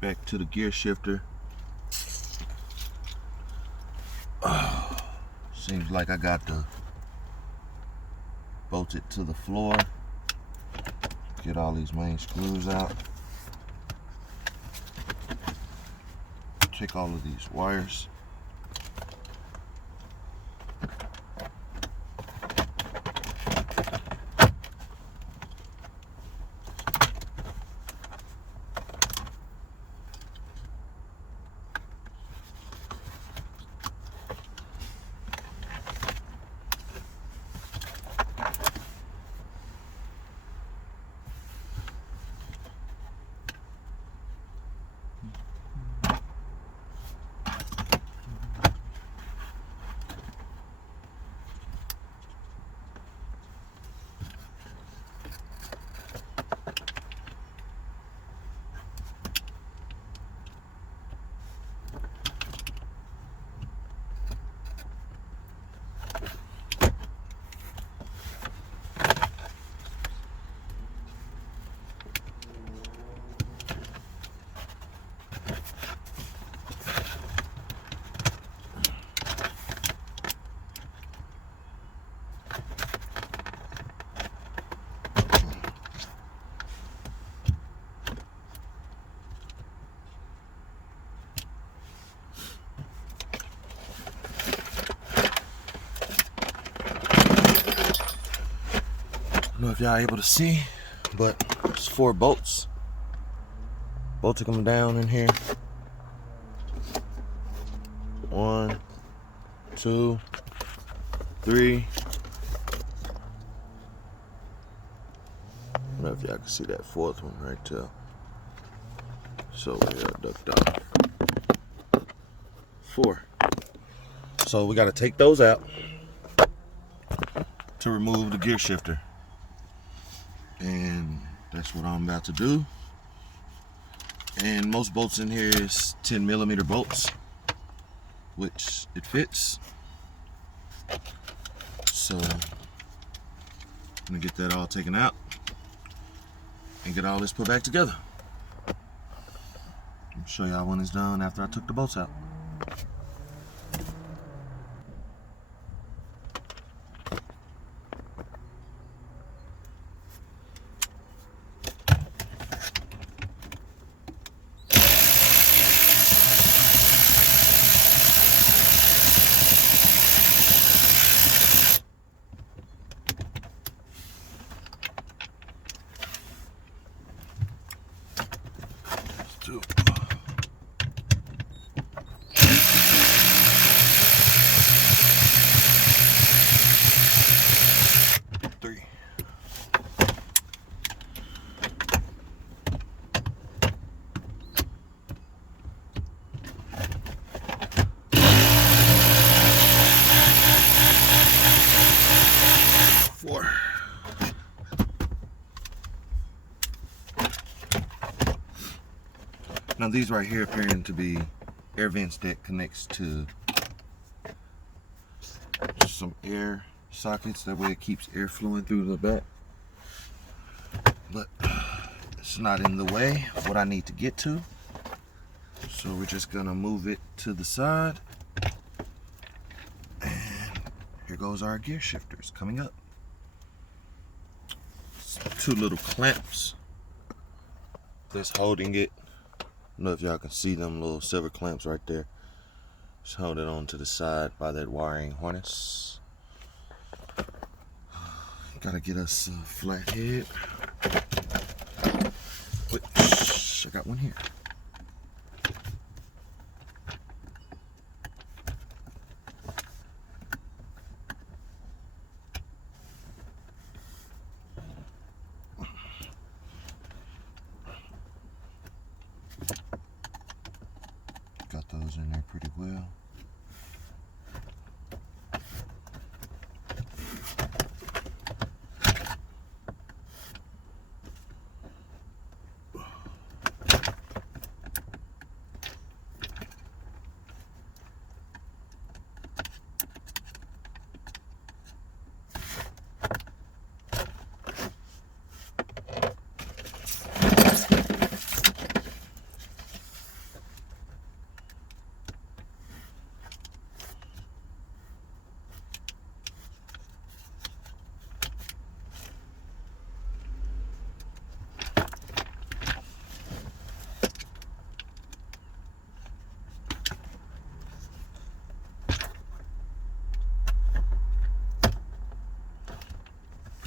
Back to the gear shifter. Seems like I got to bolt it to the floor. Get all these main screws out. Take all of these wires. I don't know if y'all able to see, but it's 4 bolts. Bolted them down in here. 1, 2, 3. I don't know if y'all can see that 4th one right there. So we got ducked off. 4. So we got to take those out to remove the gear shifter. And that's what I'm about to do. And most bolts in here is 10mm bolts, which it fits. So I'm gonna get that all taken out and get all this put back together. I'll show y'all when it's done after I took the bolts out. Two. 3. 4. Now these right here appearing to be air vents that connects to some air sockets. That way it keeps air flowing through the back. But it's not in the way of what I need to get to. So we're just gonna move it to the side. And here goes our gear shifters coming up. 2 little clamps that's holding it. I don't know if y'all can see them little silver clamps right there. Just hold it on to the side by that wiring harness. Gotta get us a flat head. Which I got one here. Got those in there pretty well.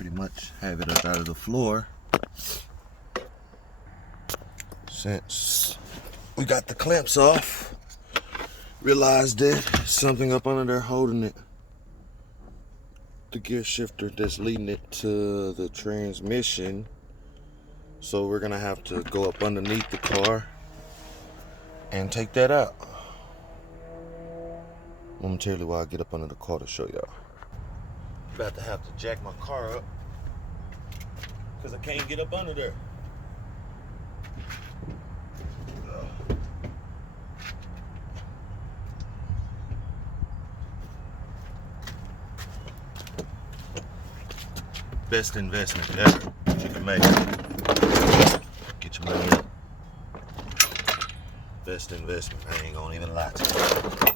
pretty much have it up out of the floor since we got the clamps off. Realized that something up under there holding it. The gear shifter that's leading it to the transmission. So we're gonna have to go up underneath the car and take that out. Momentarily while I get up under the car to show y'all. About to have to jack my car up because I can't get up under there. Best investment ever you can make. Get your money up. Best investment. I ain't gonna even lie to you.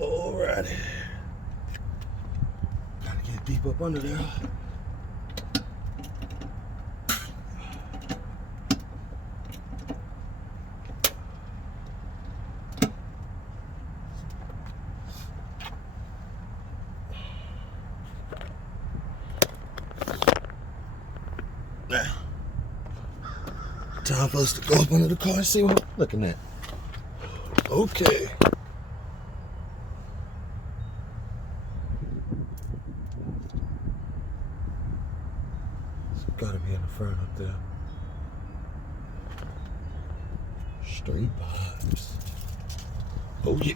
Alrighty. Gotta get deep up under there. Now, time for us to go up under the car and see what I'm looking at. Okay. Gotta be in the front up there. Straight vibes. Oh yeah.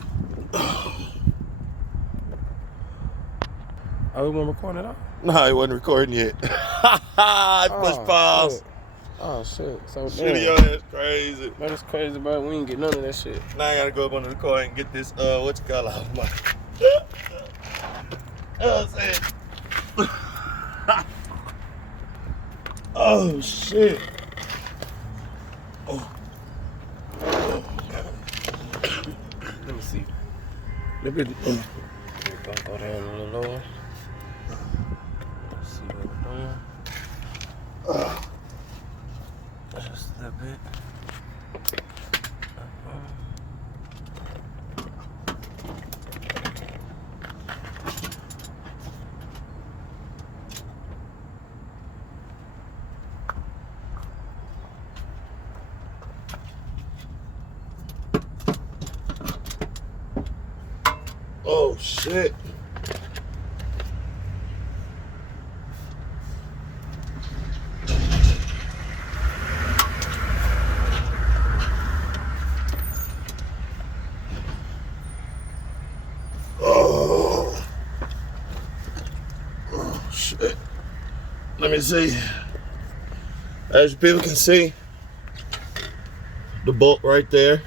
Oh, we weren't recording it all? No, I wasn't recording yet. I pushed pause. Shit. Oh shit. So Video, that's crazy. Man, it's crazy, bro. We ain't get none of that shit. Now I gotta go up under the car and get this what you call off my oh shit. Oh shit. Oh. Let me see. Let me go down a little lower. Let's see what we're doing. Just a little bit. Oh shit. Oh shit. Let me see. As you people can see, the bolt right there.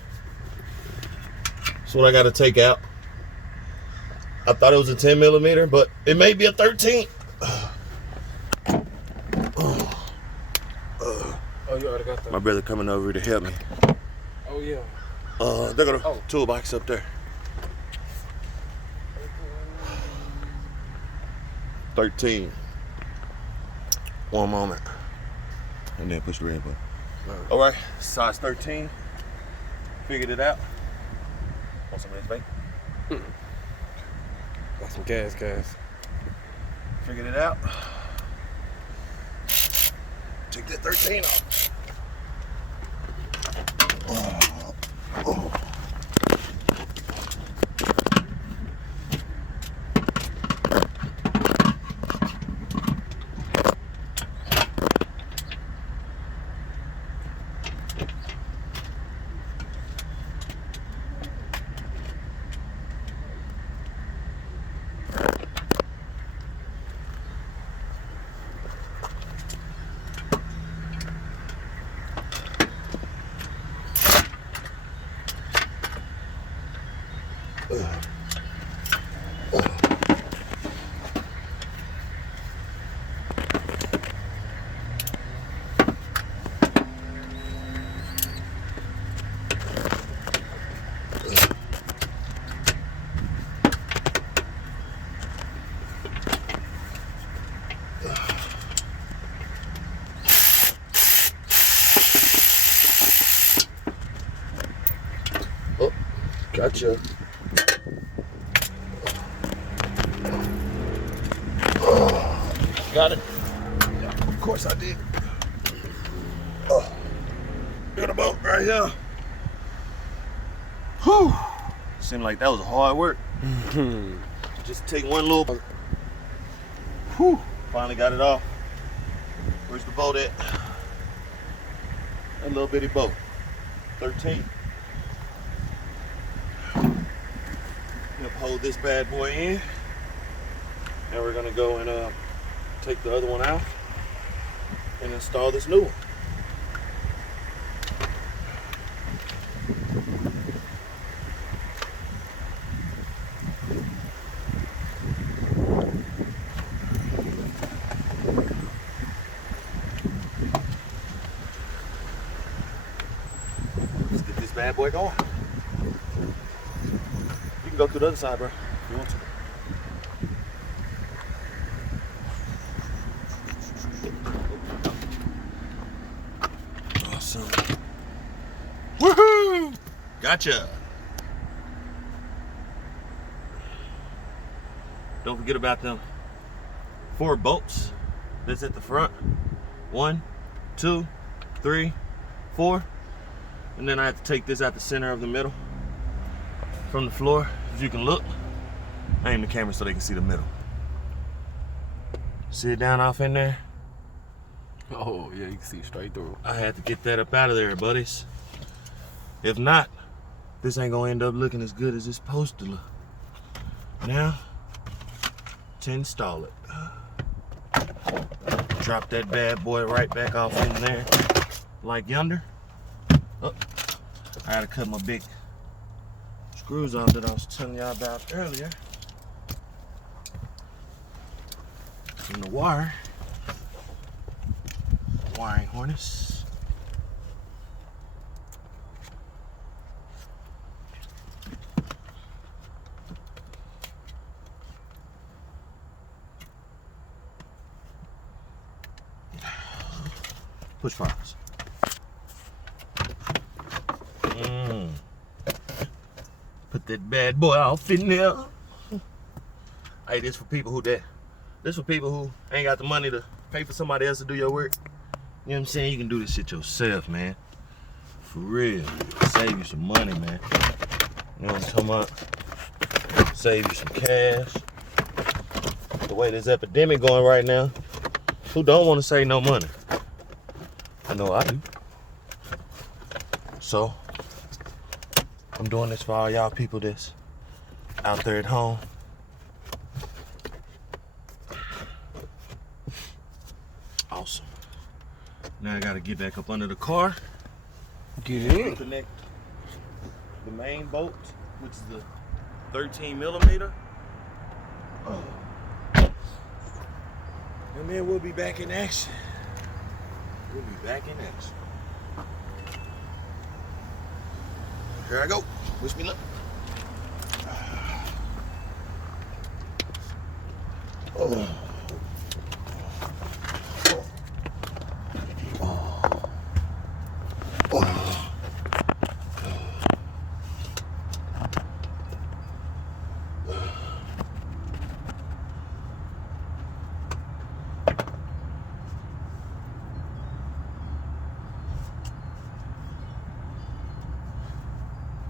That's what I gotta take out. I thought it was a 10 millimeter, but it may be a 13. Oh, you already got that. My brother coming over to help me. Oh yeah. They got a toolbox up there. 13. One moment. And then push the red button. All right, size 13. Figured it out. Want some of this, babe? Got some gas. Figured it out. Take that 13 off. Oh, gotcha. Got it? Yeah, of course I did. Got a boat right here. Whew. Seemed like that was hard work. Just take one little boat. Whew. Finally got it off. Where's the boat at? That little bitty boat. 13. Gonna hold this bad boy in. And we're gonna go and take the other one out and install this new one. Let's get this bad boy going. You can go through the other side, bro, if you want to. Awesome. Woohoo! Gotcha. Don't forget about them 4 bolts that's at the front. 1, 2, 3, 4. And then I have to take this out the center of the middle from the floor. If you can look, I aim the camera so they can see the middle. See it down off in there? Oh, yeah, you can see straight through. I had to get that up out of there, buddies. If not, this ain't gonna end up looking as good as it's supposed to look. Now, to install it. Drop that bad boy right back off in there, like yonder. Oh, I gotta cut my big screws off that I was telling y'all about earlier. From the wire. Wiring harness. Push files. Put that bad boy off in there. Hey, this for people who this for people who ain't got the money to pay for somebody else to do your work. You know what I'm saying? You can do this shit yourself, man. For real. Save you some money, man. You know what I'm talking about? Save you some cash. The way this epidemic going right now, who don't want to save no money? I know I do. So, I'm doing this for all y'all people that's out there at home. Awesome. Now I gotta get back up under the car. Get in. Connect the main bolt, which is the 13 millimeter. And then we'll be back in action. We'll be back in action. Here I go. Wish me luck. Oh.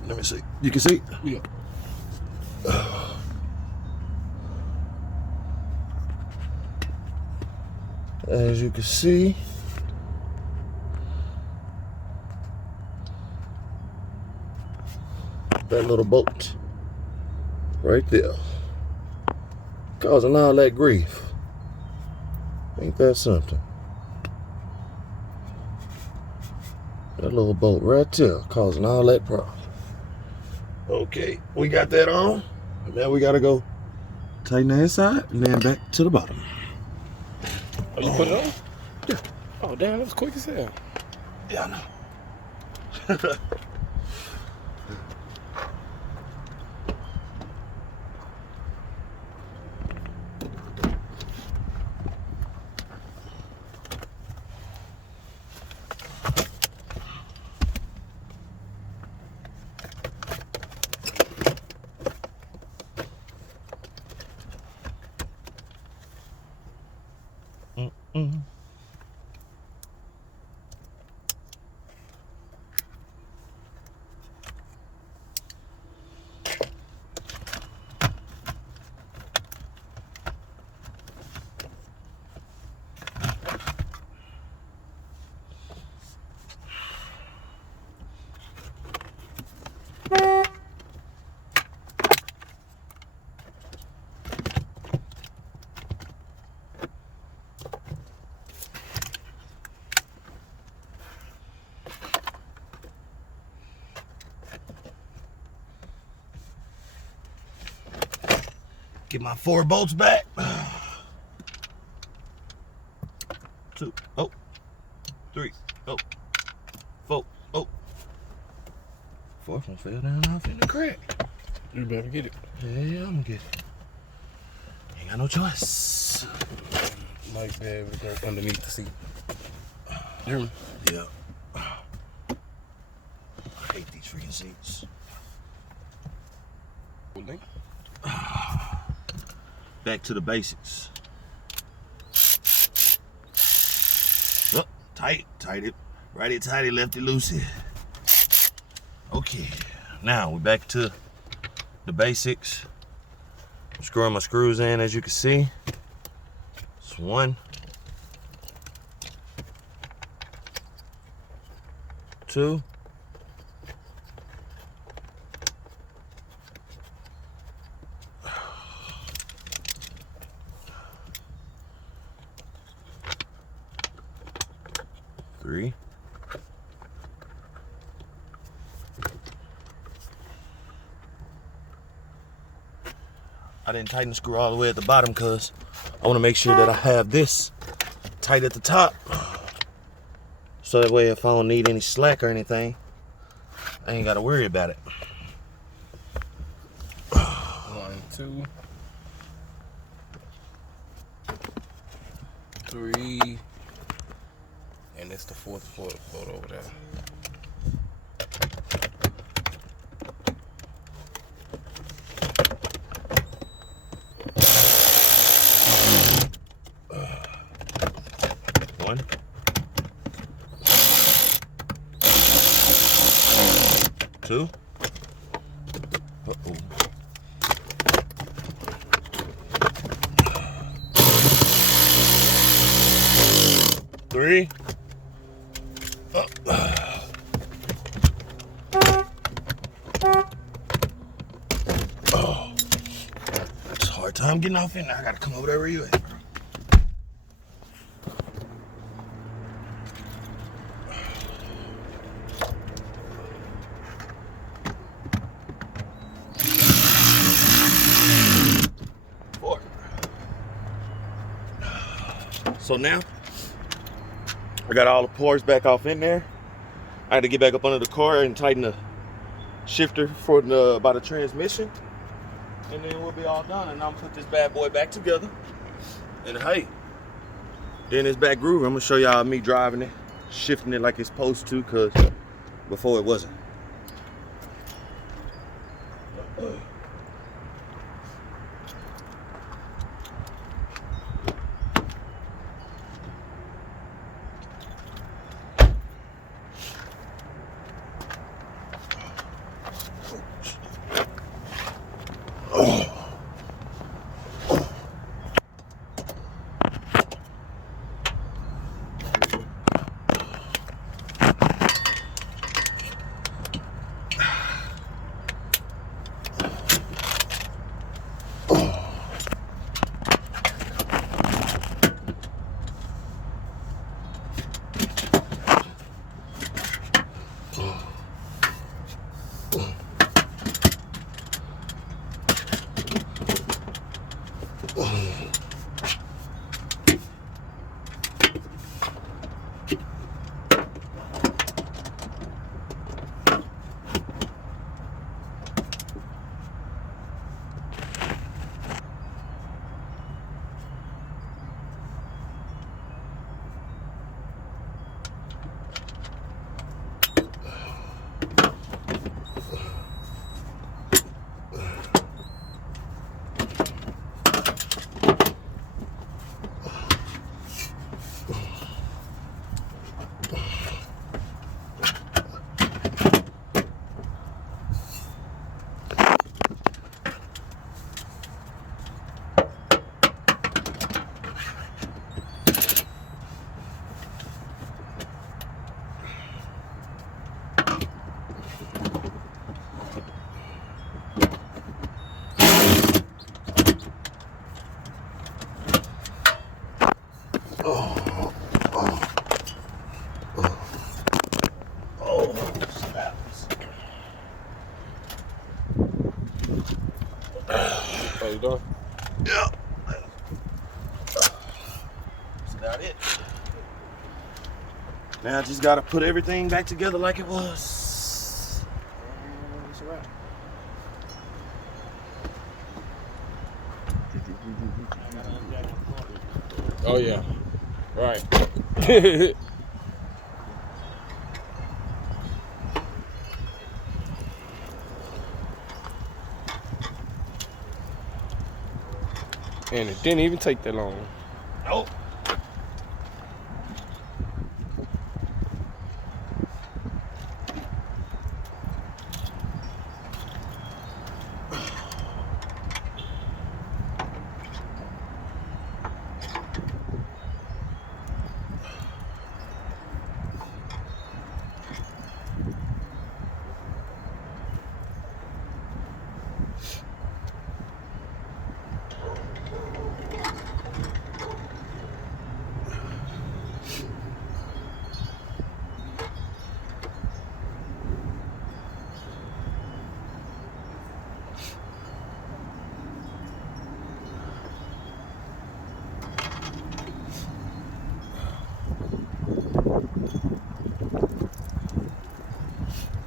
Let me see. You can see? Yeah. As you can see, that little bolt right there, causing all that grief. Ain't that something? That little bolt right there, causing all that problem. Okay, we got that on. And now we gotta go tighten the inside and then back to the bottom. Oh, you put it on? Yeah. Oh, damn, that was quick as hell. Yeah, I know. Get my 4 bolts back. 2, 3, 4, 4th one fell down off in the crack. You better get it. Yeah, I'm gonna get it. Ain't got no choice. Might be able to go underneath the seat. Hear me? Yeah. I hate these freaking seats. Back to the basics. Oh, tight it. Righty tighty, lefty loosey. Okay, now we're back to the basics. I'm screwing my screws in, as you can see. It's 1, 2, 3, 4. I didn't tighten the screw all the way at the bottom because I want to make sure that I have this tight at the top. So that way if I don't need any slack or anything, I ain't got to worry about it. 1, 2, 3, and it's the 4th bolt over there. One, 2. Uh-oh. 3. Oh, it's a hard time getting off in there. I gotta come over there where you at. 4. So now I got all the ports back off in there. I had to get back up under the car and tighten the shifter for by the transmission, and then we'll be all done. And I'm gonna put this bad boy back together. And hey, then it's back grooving. I'm gonna show y'all me driving it, shifting it like it's supposed to, cause before it wasn't. Oh, oh, oh, oh, snaps. Oh, you done? Yeah. That's about it. Now I just gotta put everything back together like it was. And it's a wrap. Oh yeah. Right. And it didn't even take that long. Nope.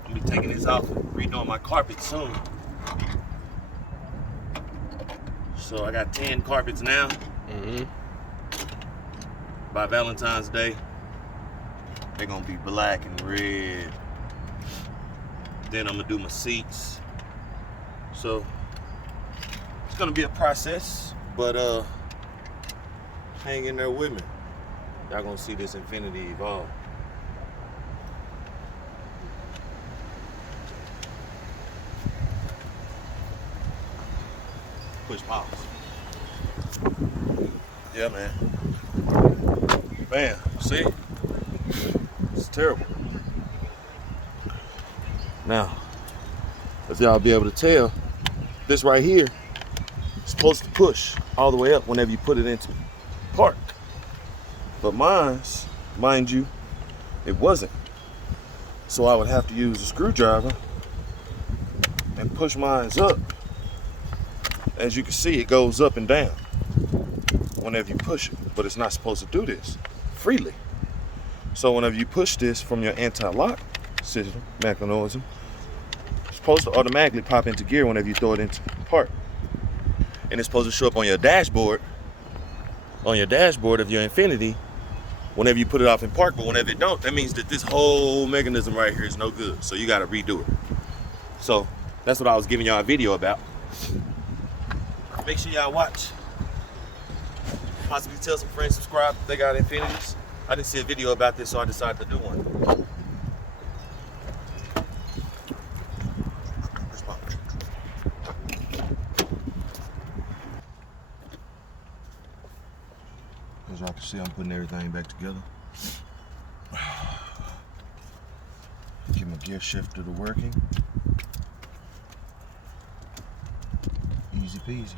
I'm gonna be taking this off and redoing my carpet soon. So I got 10 carpets now. Mm-hmm. By Valentine's Day, they're gonna be black and red. Then I'm gonna do my seats. So it's gonna be a process, but hang in there with me. Y'all gonna see this Infiniti evolve. Push pause. Yeah, man. Man, see? It's terrible. Now, if y'all be able to tell, this right here is supposed to push all the way up whenever you put it into park. But mine's, mind you, it wasn't. So I would have to use a screwdriver and push mine's up. As you can see, it goes up and down whenever you push it, but it's not supposed to do this freely. So whenever you push this from your anti-lock system, mechanism, it's supposed to automatically pop into gear whenever you throw it into park. And it's supposed to show up on your dashboard of your Infiniti whenever you put it off in park, but whenever it don't, that means that this whole mechanism right here is no good. So you gotta redo it. So that's what I was giving y'all a video about. Make sure y'all watch. Possibly tell some friends, subscribe if they got Infinitis. I didn't see a video about this, so I decided to do one. As y'all can see, I'm putting everything back together. Get my gear shifter to working. Easy peasy.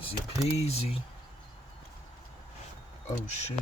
Easy peasy. Oh shit.